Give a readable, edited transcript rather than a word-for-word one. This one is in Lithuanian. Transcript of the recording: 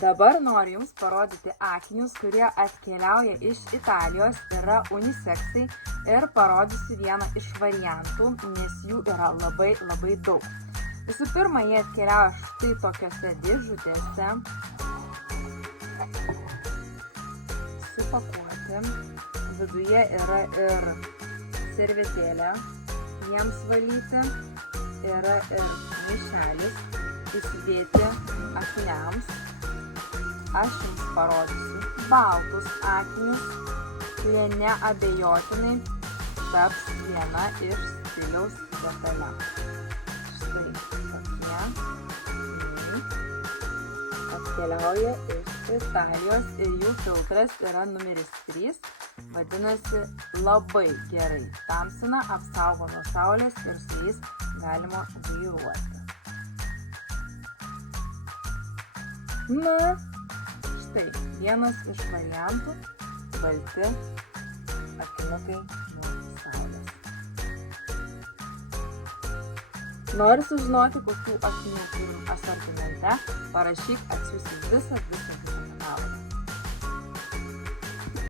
Dabar noriu Jums parodyti akinius, kurie atkeliauja iš Italijos, yra uniseksai ir parodysiu vieną iš variantų, nes jų yra labai daug. Visų pirma, jie atkeliauja štai tokiose dėžutėse, supakuoti. Viduje yra ir servetėlė jiems valyti, yra ir maišelis įsidėti akiniams. Aš Jums parodysiu baltus akinius, kurie neabejotinai taps viena iš stiliaus detale. Štai tokie atkeliauja iš Italijos ir jų filtras yra numeris 3, vadinasi labai gerai tamsina, apsaugo nuo saulės ir su jais galima vairuoti. Štai vienas iš variantų balti akinukai nuo saulės. Nori sužinoti, kokių akinių turim asortimente, parašyk, atsiųsiu visą komentarą.